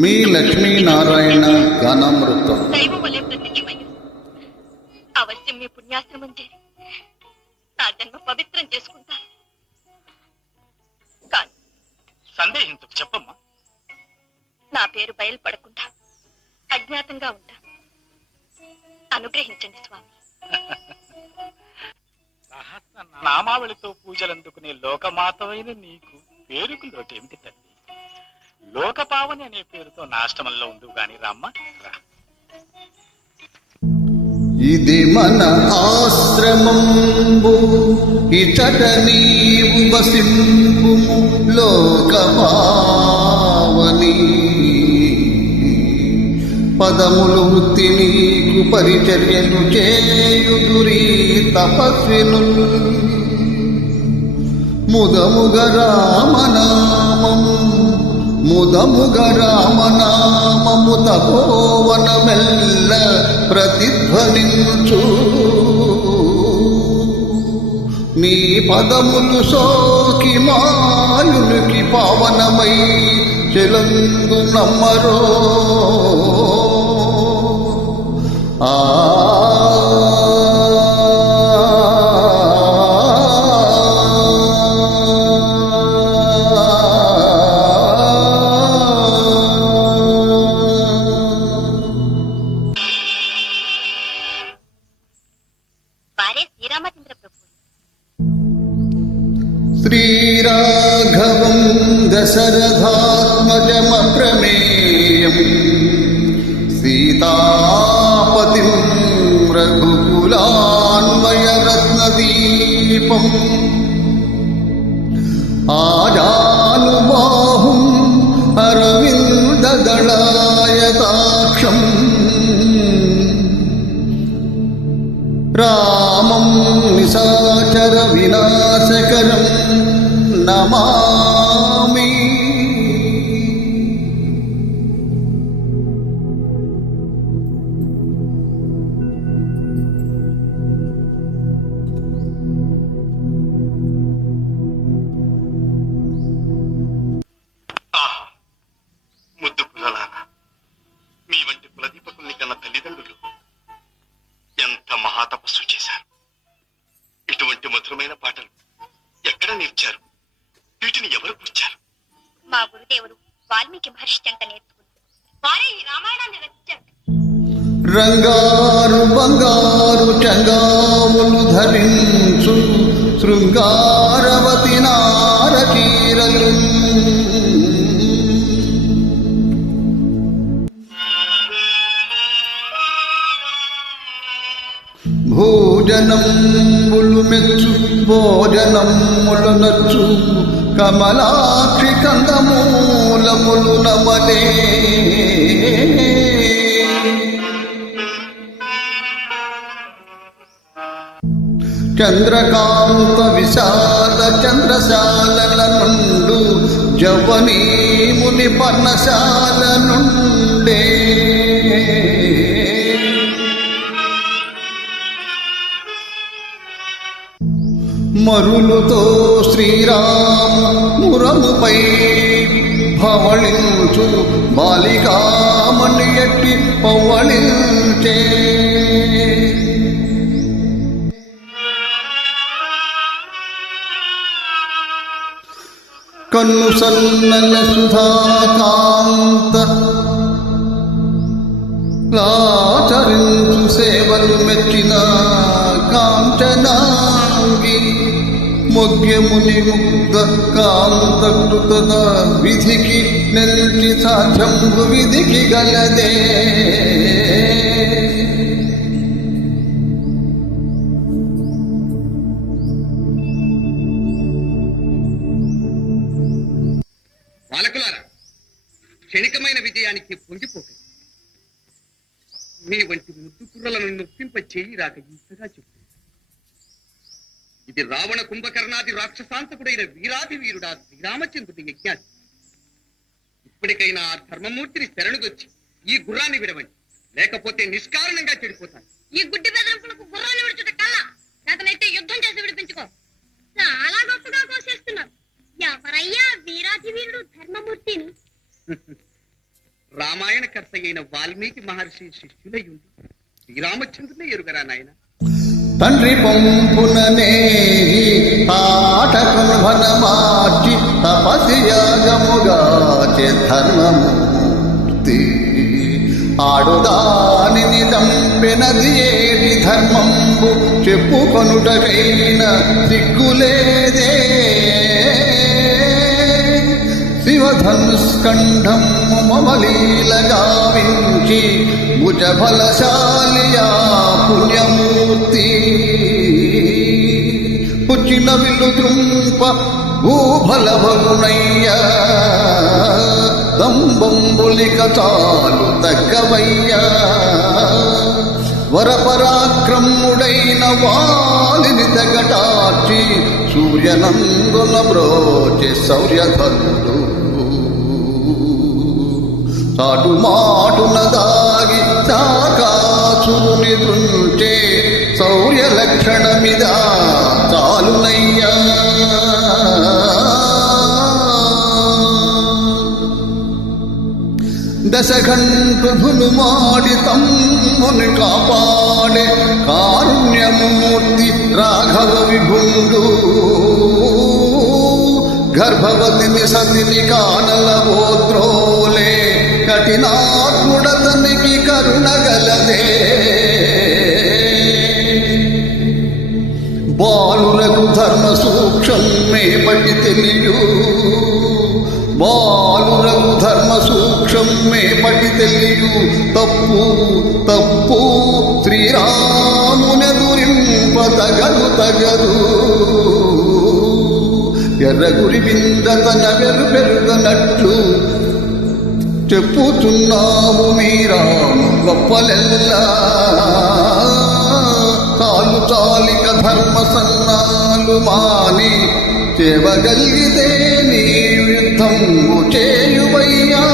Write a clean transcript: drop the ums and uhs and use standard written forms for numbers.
మీ లక్ష్మీనారాయణ ఘనామృతం దైవం వలె ప్రత్యక్షమయ్యారు. అవశ్యం మీ పుణ్యాశ్రమం చేరి నా జన్మ పవిత్రం చేసుకుంటా. కానీ సందేహించు, చెప్పమ్మా. నా పేరు బయలుపడకుండా అజ్ఞాతంగా ఉంటా. అనుగ్రహించండి స్వామి. నామావళితో పూజలందుకునే లోకమాతవైన నీకు పేరుకు లోటేమిటి తల్లి? లోకపావని అనే పేరుతో నాష్టమంలో ఉండు గాని రామ్మ రా. ఇది మన ఆశ్రమంబు ఇచట నీవు వసింపుము లోకపావని. పదములు వృత్తి నీకు పరిచర్యలు చేయుదురీ తపస్విను. ముదముగ రామనామము తపోవనమెల్ల ప్రతిధ్వనించు. మీ పదములు సోకి మాయునికి పావనమై చెలందు నమ్మరో. ఆ శ్రీరాఘవం దశరథాత్మజమప్రమేయం సీతాపతిం రఘుకులాన్వయరత్నదీపం ఆజానుబాహుం అరవిందదళాయతాక్షం రామం నిశాచర వినాశకరం నమామి. ముద్దు కులలారా, మీ వంటి కులదీపకుల్ని కన్న తల్లిదండ్రులు ఎంత మహాతపస్సు చేశారు. ఇటువంటి మధురమైన పాటలు ఎక్కడ నేర్చారు? వీటిని ఎవరు కూర్చారు? మా గురుదేవుడు వాల్మీకి మహర్షి చెంత నేర్చుకుని వారే ఈ రామాయణాన్ని రచించారు. రంగారు బంగారు చంగాములు ధరించు శృంగారవతి నారకీరలు. భోజనములు మెచ్చు భోజనములు నచ్చు కమలాక్షి కందమూలములు నమలే. చంద్రకాంత విశాల చంద్రశాలల నుండు జవనీ ముని పర్ణశాల నుండే. మరులుతో శ్రీరామురముపై భవళించు బాలికామణి ఎట్టి పవ్వళించే. కన్ను సన్నల సుధాకాంత లాచరించు సేవలు మెచ్చిన కాంచనాంగి. మొగ్యముని ముగ్ధ కాంత కృత విధికి నెల్చి సాధ్యంబు విధికి గలదే. బాలకులారా, క్షణికమైన విజయానికి పొంగిపోకండి. మీ వంటి ముద్దు కుర్రలను నొప్పింప చేయి రాక ఇంతగా చెప్పు. ఇది రావణ కుంభకర్ణాది రాక్షసాంతకుడైన వీరాధి వీరుడా శ్రీరామచంద్రుడి యజ్ఞాన్ని. ఇప్పటికైనా ఆ ధర్మమూర్తిని శరణుగొచ్చి ఈ గుర్రాన్ని విడవండి, లేకపోతే నిష్కారణంగా చెడిపోతాను. ఈ గుడ్డి బెదిరింపులకు గుర్రాన్ని విడుచుట కల్లా అతనైతే యుద్ధం చేసి విడిపించుకో. చాలా గొప్పగా కోసేస్తున్నారు. ఎవరయ్యా వీరాధి వీరుడు ధర్మమూర్తిని? రామాయణ కర్త అయిన వాల్మీకి మహర్షి శిష్యులై ఉంది శ్రీరామచంద్రుని ఎరుగరా నాయన. తండ్రి పంపుననే ఆటకును వనమార్చి తపసియాగముగాచే ధర్మమూర్తి ఆడుదానిని దంపెనది ఏటి ధర్మంబు చెప్పుకొనుటకైన సిగ్గులేదే. శివధనుస్కంఠము మమలీలగా వించి భుజబలశాలియా పుణ్యమూర్తి పుచ్చిన విల్లు దృంప భూబలభగునయ్య దంబంబులిక చాలు తగ్గవయ్యా. వరపరాక్రముడైన వాలిని తగటాచి సూర్యనందున బ్రోచె శౌర్యధనుడు సాటు మాటున దాగి సాకాసురుని దృంచే శౌర్య లక్షణమిద చాలునయ్యా. దశఘంటులు మాడి తమ్ముని కాపాడే కారుణ్యమూర్తి రాఘవ విభుండు గర్భవతిని సతిని కానల ఓద్రోలే కఠినాత్ముడతనికి కరుణగలదే. బాలులకు ధర్మ సూక్ష్మే పటి తెలియు బాలురకు ధర్మ సూక్ష్మే పటి తెలియు తప్పు తప్పు శ్రీరామునెదురింప తగదు ఎర్రగురి బింద తన పెరుగనట్లు చెప్పుతున్నాము మీరాము గొప్పలెల్లా. కాలు చాలిక ధర్మ సన్నాలు మాని చేయగలిగితే నీ యుద్ధము చేయువయ్యా.